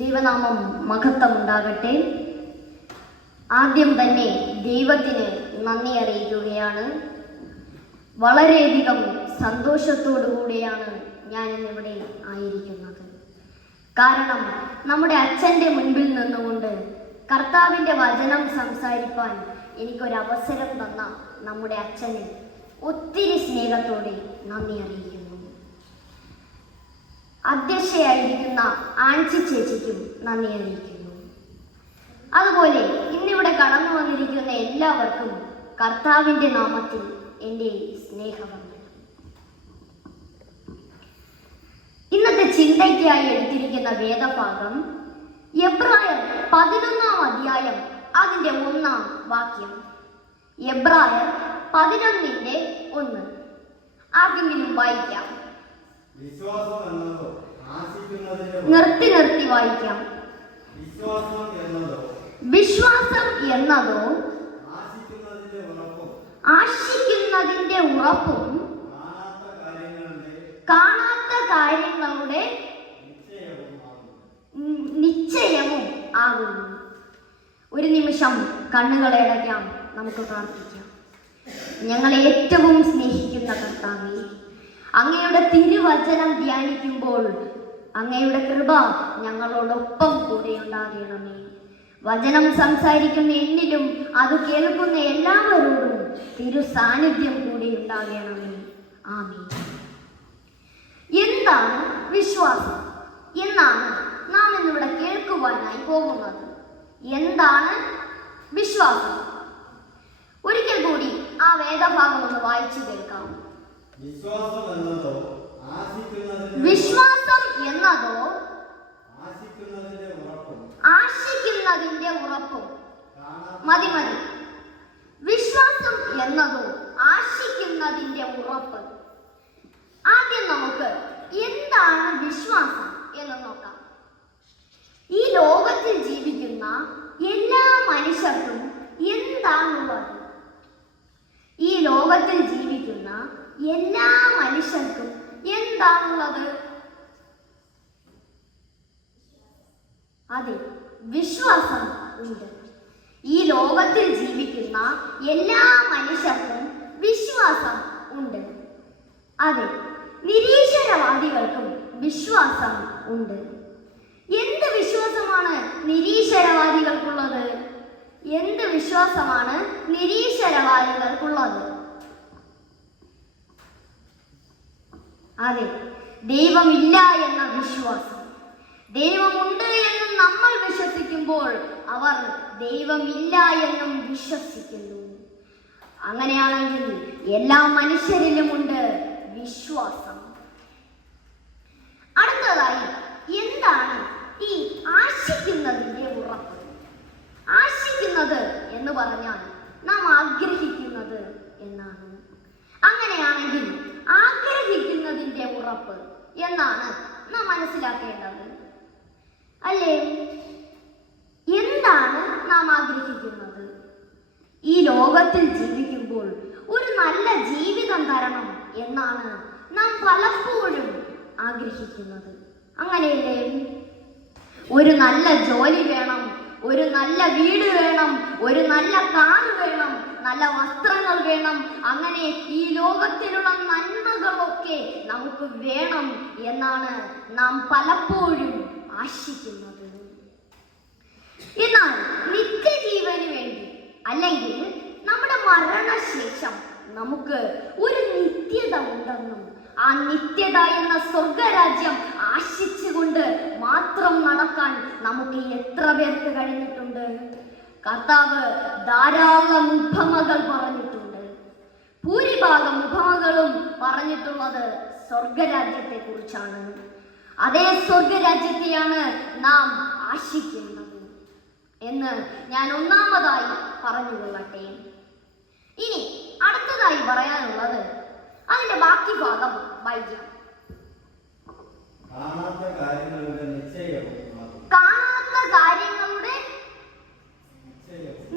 ദൈവനാമം മഹത്വമുണ്ടാകട്ടെ. ആദ്യം തന്നെ ദൈവത്തിന് നന്ദി അറിയിക്കുകയാണ്. വളരെയധികം സന്തോഷത്തോടു കൂടിയാണ് ഞാൻ ഇന്നിവിടെ ആയിരിക്കുന്നത്. കാരണം നമ്മുടെ അച്ഛൻ്റെ മുൻപിൽ നിന്നുകൊണ്ട് കർത്താവിൻ്റെ വചനം സംസാരിക്കാൻ എനിക്കൊരവസരം തന്ന നമ്മുടെ അച്ഛന് ഒത്തിരി സ്നേഹത്തോടെ നന്ദി അറിയിക്കുന്നു. അധ്യക്ഷയായിരിക്കുന്ന ആൻസി ചേച്ചിക്കും നന്ദി അറിയിക്കുന്നു. അതുപോലെ ഇന്നിവിടെ കടന്നു വന്നിരിക്കുന്ന എല്ലാവർക്കും കർത്താവിൻ്റെ നാമത്തിൽ എൻ്റെ സ്നേഹവന്ദനം. ഇന്നത്തെ ചിന്തയ്ക്കായി എടുത്തിരിക്കുന്ന വേദഭാഗം എബ്രായർ 11-ാം അധ്യായം അതിൻ്റെ 1-ാം വാക്യം. എബ്രായർ 11:1. ആർക്കെങ്കിലും വായിക്കാം? നിർത്തി വായിക്കാം. വിശ്വാസം എന്നതോ ആശിക്കുന്നതിന്റെ ഉറപ്പും കാണാത്ത കാര്യങ്ങളുടെ നിശ്ചയവും ആകുന്നു. ഒരു നിമിഷം കണ്ണുകളെ അടയ്ക്കാം, നമുക്ക് പ്രാർത്ഥിക്കാം. ഞങ്ങളെ ഏറ്റവും സ്നേഹിക്കുന്ന കർത്താവേ, അങ്ങയുടെ തിരുവചനം ധ്യാനിക്കുമ്പോൾ അങ്ങയുടെ കൃപ ഞങ്ങളോടൊപ്പം കൂടെ ഉണ്ടാകണമേ. വചനം സംസാരിക്കുന്ന എന്നിലും അത് കേൾക്കുന്ന എല്ലാവരോടും തിരു സാന്നിധ്യം കൂടി ഉണ്ടാകണമേ. ആമേൻ. എന്താണ് വിശ്വാസം എന്നാണ് നാം ഇന്നിവിടെ കേൾക്കുവാനായി പോകുന്നത്. എന്താണ് വിശ്വാസം? ഒരിക്കൽ കൂടി ആ വേദഭാഗം ഒന്ന് വായിച്ചു കേൾക്കാം. വിശ്വാസം എന്നതോ ആശിക്കുന്നതിന്റെ ഉറപ്പും. മതി. വിശ്വാസം എന്നതോ ആശിക്കുന്നതിന്റെ ഉറപ്പ്. ആദ്യം നമുക്ക് എന്താണ് വിശ്വാസം എന്ന് നോക്കാം. ഈ ലോകത്തിൽ ജീവിക്കുന്ന എല്ലാ മനുഷ്യർക്കും എന്താണുള്ളത്? ഈ ലോകത്തിൽ ജീവിക്കുന്ന എല്ലാ മനുഷ്യർക്കും എന്താണുള്ളത്? അതെ, വിശ്വാസം ഉണ്ട്. ഈ ലോകത്തിൽ ജീവിക്കുന്ന എല്ലാ മനുഷ്യർക്കും വിശ്വാസം ഉണ്ട്. അതെ, നിരീശ്വരവാദികൾക്കും വിശ്വാസം ഉണ്ട്. എന്ത് വിശ്വാസമാണ് നിരീശ്വരവാദികൾക്കുള്ളത്? എന്ത് വിശ്വാസമാണ് നിരീശ്വരവാദികൾക്കുള്ളത്? അതെ, ദൈവമില്ല എന്ന വിശ്വാസം. ദൈവമുണ്ട് എന്നും നമ്മൾ വിശ്വസിക്കുമ്പോൾ അവർ ദൈവമില്ല എന്നും വിശ്വസിക്കുന്നു. അങ്ങനെയാണെങ്കിൽ എല്ലാ മനുഷ്യരിലുമുണ്ട് വിശ്വാസം. അടുത്തതായി, എന്താണ് ഈ ആശിക്കുന്നതിന്റെ ഉറപ്പ്? ആശിക്കുന്നത് എന്ന് പറഞ്ഞാൽ നാം ആഗ്രഹിക്കുന്നത് എന്നാണ്. അങ്ങനെയാണെങ്കിൽ ആഗ്രഹിക്കുന്നതിന്റെ ഉറപ്പ് എന്നാണ് നാം മനസ്സിലാക്കേണ്ടത്, അല്ലേ? എന്താണ് നാം ആഗ്രഹിക്കുന്നത്? ഈ ലോകത്തിൽ ജീവിക്കുമ്പോൾ ഒരു നല്ല ജീവിതം തരണം എന്നാണ് നാം പലപ്പോഴും ആഗ്രഹിക്കുന്നത്, അങ്ങനെയല്ലേ? ഒരു നല്ല ജോലി വേണം, ഒരു നല്ല വീട് വേണം, ഒരു നല്ല കാർ വേണം, നല്ല വസ്ത്രങ്ങൾ വേണം. അങ്ങനെ ഈ ലോകത്തിലുള്ള നന്മകളൊക്കെ നമുക്ക് വേണം എന്നാണ് നാം പലപ്പോഴും ആശിക്കുന്നത്. എന്നാൽ നിത്യജീവന് വേണ്ടി, അല്ലെങ്കിൽ നമ്മുടെ മരണശേഷം നമുക്ക് ഒരു നിത്യത ഉണ്ടെന്നും ആ നിത്യത എന്ന സ്വർഗരാജ്യം ആശിച്ചുകൊണ്ട് മാത്രം നടക്കാൻ നമുക്ക് എത്ര പേർക്ക് കഴിഞ്ഞിട്ടുണ്ട്? കർത്താവ് ധാരാളം ഉപമകൾ പറഞ്ഞിട്ടുണ്ട്. ഭൂരിഭാഗം ഉപമകളും പറഞ്ഞിട്ടുള്ളത് സ്വർഗരാജ്യത്തെ കുറിച്ചാണ്. അതേ സ്വർഗരാജ്യത്തെയാണ് നാം ആശിക്കുന്നത് എന്ന് ഞാൻ ഒന്നാമതായി പറഞ്ഞുകൊള്ളട്ടെ. ഇനി അടുത്തതായി പറയാനുള്ളത് അതിന്റെ ബാക്കി ഭാഗം വായിക്കാം. കാണാത്ത കാര്യങ്ങളുടെ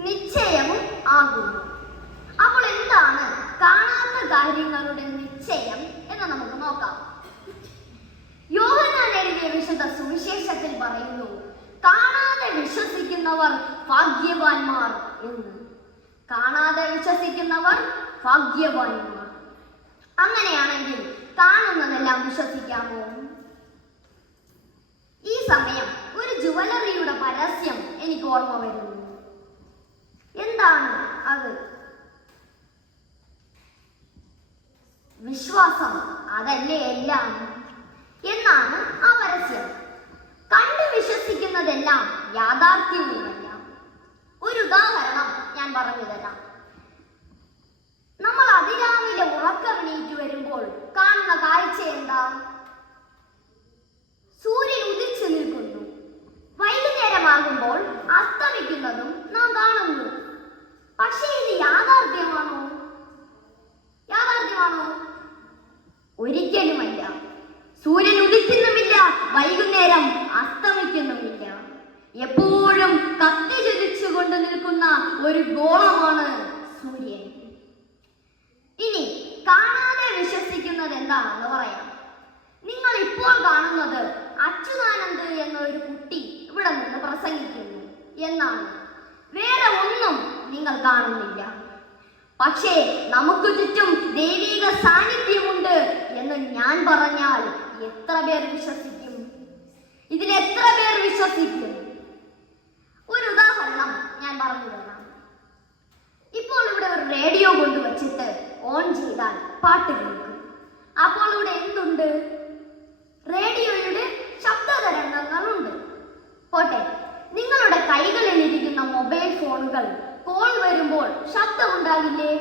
നിശ്ചയവും ആകുന്നു. അപ്പോൾ എന്താണ് കാണാത്ത കാര്യങ്ങളുടെ നിശ്ചയം എന്ന് നമുക്ക് നോക്കാം. യോഹന്നാൻ എഴുതിയ വിശുദ്ധ സുവിശേഷത്തിൽ പറയുന്നു, വിശ്വസിക്കുന്നവർ ഭാഗ്യവാന്മാർ എന്ന്. കാണാതെ വിശ്വസിക്കുന്നവർ ഭാഗ്യവാന്മാർ. അങ്ങനെയാണെങ്കിൽ കാണുന്നതെല്ലാം വിശ്വസിക്കാമോ? ഈ സമയം ഒരു ജുവലറിയുടെ പരസ്യം എനിക്ക് ഓർമ്മ വരുന്നു. എന്താണ് അത്? വിശ്വാസം അതല്ലേ എല്ലാം എന്നാണ് ആ പരസ്യം. കണ്ടു വിശ്വസിക്കുന്നതെല്ലാം യാഥാർത്ഥ്യവുമല്ല. ഒരു ഉദാഹരണം ഞാൻ പറഞ്ഞു തരാം. നമ്മൾ അതിരാവിലെ ഉറക്കമെണീറ്റ് വരുമ്പോൾ കാണുന്ന കാഴ്ച എന്താ? സൂര്യൻ ഉദിച്ചു നിൽക്കുന്നു. വൈകുന്നേരമാകുമ്പോൾ അസ്തമിക്കുന്നതും നാം കാണുന്നു. പക്ഷേ ഇത് യാഥാർത്ഥ്യമാണോ? ഒരിക്കലുമല്ല. സൂര്യൻ ഉദിക്കുന്നുമില്ല, വൈകുന്നേരം അസ്തമിക്കുന്നുമില്ല. എപ്പോഴും കത്തി ജ്വലിച്ചുകൊണ്ട് നിൽക്കുന്ന ഒരു ഗോളമാണ് സൂര്യൻ. ഇനി കാണാതെ വിശ്വസിക്കുന്നത് എന്താണെന്ന് പറയാം. നിങ്ങൾ ഇപ്പോൾ കാണുന്നത് അച്യുതാനന്ദ് എന്ന ഒരു കുട്ടി ഇവിടെ നിന്ന് പ്രസംഗിക്കുന്നു എന്നാണ്. വേറെ ഒന്നും നിങ്ങൾ കാണുന്നില്ല. പക്ഷേ നമുക്ക് ചുറ്റും ദൈവിക സാന്നിധ്യമുണ്ട് എന്ന് ഞാൻ പറഞ്ഞാൽ എത്ര പേർ വിശ്വസിക്കും? ഇതിലെത്ര പേർ വിശ്വസിക്കും? ഒരു ഉദാഹരണം ഞാൻ പറഞ്ഞു തരാം. ഇപ്പോൾ ഇവിടെ ഒരു റേഡിയോ കൊണ്ടുവച്ചിട്ട് ഓൺ ചെയ്താൽ പാട്ട് കേൾക്കും. അപ്പോൾ ഇവിടെ എന്തുണ്ട്? റേഡിയോയുടെ ശബ്ദതരംഗങ്ങളുണ്ട്. പോട്ടെ, നിങ്ങളുടെ കൈകളിലിരിക്കുന്ന മൊബൈൽ ഫോണുകൾ കോൾ വരുമ്പോൾ ശബ്ദമുണ്ടാകില്ലേ?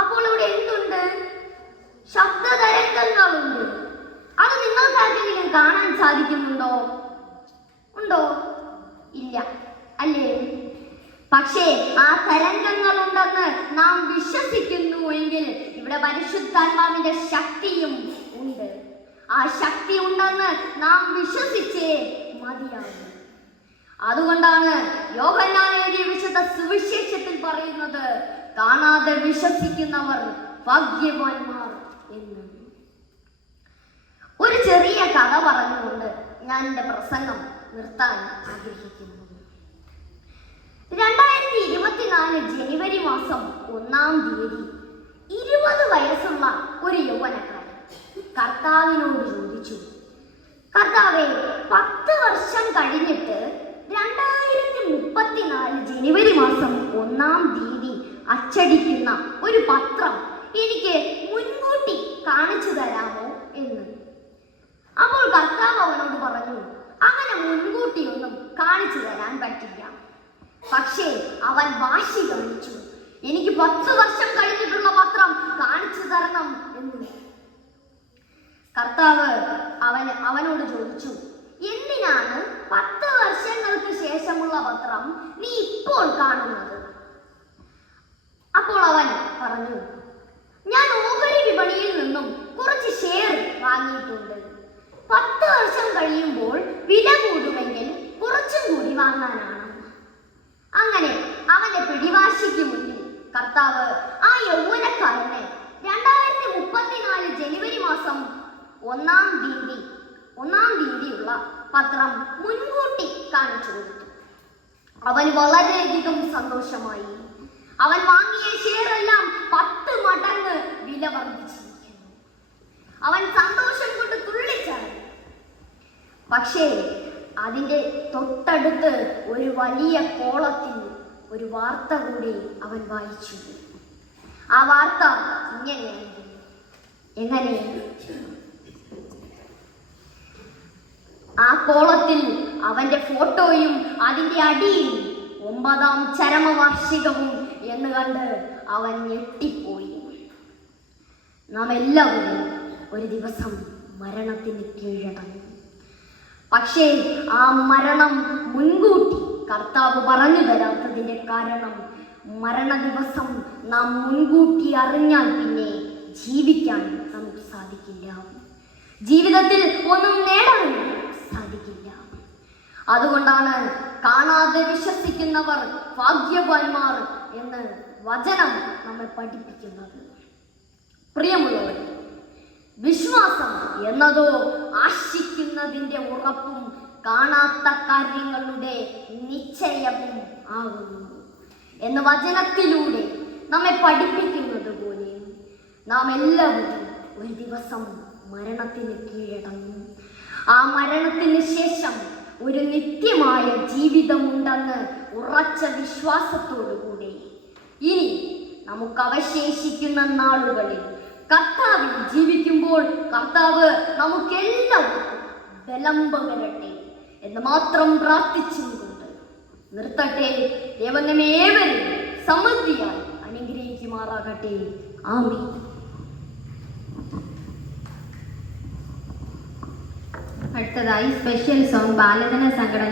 അപ്പോൾ ഇവിടെ എന്തുണ്ട്? ശബ്ദതരംഗങ്ങളുണ്ട്. അത് നിങ്ങൾക്ക് ആർക്കെങ്കിലും കാണാൻ സാധിക്കുന്നുണ്ടോ? ഉണ്ടോ? ഇല്ല അല്ലേ? പക്ഷേ ആ തരംഗങ്ങളുണ്ടെന്ന് നാം വിശ്വസിക്കുന്നുവെങ്കിൽ ഇവിടെ പരിശുദ്ധാത്മാവിന്റെ ശക്തിയും ഉണ്ട്. ആ ശക്തി ഉണ്ടെന്ന് നാം വിശ്വസിച്ചേ മതിയാകും. അതുകൊണ്ടാണ് യോഹന്നാൻ എഴുതിയ വിശുദ്ധ സുവിശേഷത്തിൽ പറയുന്നത് കാണാതെ വിശ്വസിക്കുന്നവർ ഭാഗ്യവാന്മാർ എന്ന്. ഒരു ചെറിയ കഥ പറഞ്ഞുകൊണ്ട് ഞാൻ എൻ്റെ പ്രസംഗം നിർത്താൻ ആഗ്രഹിക്കുന്നു. 2024 ജനുവരി മാസം 1-ാം തീയതി 20 വയസ്സുള്ള ഒരു യൗവനക്കാരൻ കർത്താവിനോട് ചോദിച്ചു, കർത്താവേ, 10 വർഷം കഴിഞ്ഞിട്ട് 2034 ജനുവരി മാസം 1-ാം തീയതി അച്ചടിക്കുന്ന ഒരു പത്രം എനിക്ക് മുൻകൂട്ടി കാണിച്ചു തരാമോ എന്ന്. അപ്പോൾ കർത്താവ് അവനോട് പറഞ്ഞു, അങ്ങനെ മുൻകൂട്ടിയൊന്നും കാണിച്ചു തരാൻ പറ്റില്ല. പക്ഷേ അവൻ വാശി കാണിച്ചു, എനിക്ക് 10 വർഷം കഴിഞ്ഞിട്ടുള്ള പത്രം കാണിച്ചു തരണം എന്ന്. കർത്താവ് അവനോട് ചോദിച്ചു, എന്തിനാണ് 10 വർഷങ്ങൾക്ക് ശേഷമുള്ള പത്രം നീ ഇപ്പോൾ കാണുന്നത്? അപ്പോൾ അവൻ പറഞ്ഞു, ഞാൻ ഓഹരി വിപണിയിൽ നിന്നും കുറച്ച് ഷെയർ വാങ്ങിയിട്ടുണ്ട്. 10 വർഷം കഴിയുമ്പോൾ വില കൂടുമെങ്കിൽ കുറച്ചും കൂടി വാങ്ങാനാണ്. അങ്ങനെ അവന്റെ പിടിവാശിക്ക് മുന്നിൽ കർത്താവ് ആ യൗവനക്കാരനെ 2034 ജനുവരി മാസം 1-ാം തീയതിയുള്ള പത്രം മുൻകൂട്ടി കാണിച്ചു കൊടുത്തു. അവൻ വളരെയധികം സന്തോഷമായി. അവൻ വാങ്ങിയ ഷെയർ എല്ലാം 10 മടങ്ങ് വില വർദ്ധിച്ചിരിക്കുന്നു. അവൻ സന്തോഷം കൊണ്ട് തുള്ളിച്ചാടി. പക്ഷേ അതിൻ്റെ തൊട്ടടുത്ത് ഒരു വലിയ കോളത്തിൽ ഒരു വാർത്ത കൂടി അവൻ വായിച്ചു. ആ വാർത്ത ഇങ്ങനെയായിരുന്നു. എങ്ങനെ? ആ കോളത്തിൽ അവന്റെ ഫോട്ടോയും അതിന്റെ അടിയിൽ 9-ാം ചരമവാർഷികവും എന്ന് കണ്ട് അവൻ ഞെട്ടിപ്പോയി. നാം എല്ലാവരും ഒരു ദിവസം മരണത്തിന് കീഴടങ്ങും. പക്ഷേ ആ മരണം മുൻകൂട്ടി കർത്താവ് പറഞ്ഞു തരാത്തതിന്റെ കാരണം മരണ ദിവസം നാം മുൻകൂട്ടി അറിഞ്ഞാൽ പിന്നെ ജീവിക്കാൻ നമുക്ക് സാധിക്കില്ല. ജീവിതത്തിൽ ഒന്നും നേടാൻ സാധിക്കില്ല. അതുകൊണ്ടാണ് കാണാതെ വിശ്വസിക്കുന്നവർ ഭാഗ്യവാന്മാർ എന്ന് വചനം നമ്മെ പഠിപ്പിക്കുന്നത്. പ്രിയമുള്ളവർ, വിശ്വാസം എന്നതോ ആശിക്കുന്നതിന്റെ ഉറപ്പും കാണാത്ത കാര്യങ്ങളുടെ നിശ്ചയവും ആകുന്നു എന്ന് വചനത്തിലൂടെ നമ്മെ പഠിപ്പിക്കുന്നത് പോലെ നാം എല്ലാവരും ഒരു ദിവസം മരണത്തിന് കീഴടങ്ങും. ആ മരണത്തിന് ശേഷം ഒരു നിത്യമായ ജീവിതമുണ്ടെന്ന് ഉറച്ച വിശ്വാസത്തോടുകൂടി ഇനി നമുക്ക് അവശേഷിക്കുന്ന നാളുകളിൽ കർത്താവിൽ ജീവിക്കുമ്പോൾ കർത്താവ് നമുക്കെല്ലാവർക്കും ബലം പകരട്ടെ എന്ന് മാത്രം പ്രാർത്ഥിച്ചുകൊണ്ട് നിർത്തട്ടെ. ദൈവം നമ്മെ ഏവരും സമൃദ്ധിയായി അനുഗ്രഹിക്കുമാറാകട്ടെ. ആമേൻ. അടുത്തതായി സ്പെഷ്യൽ സോങ് ബാലജന സംഘടന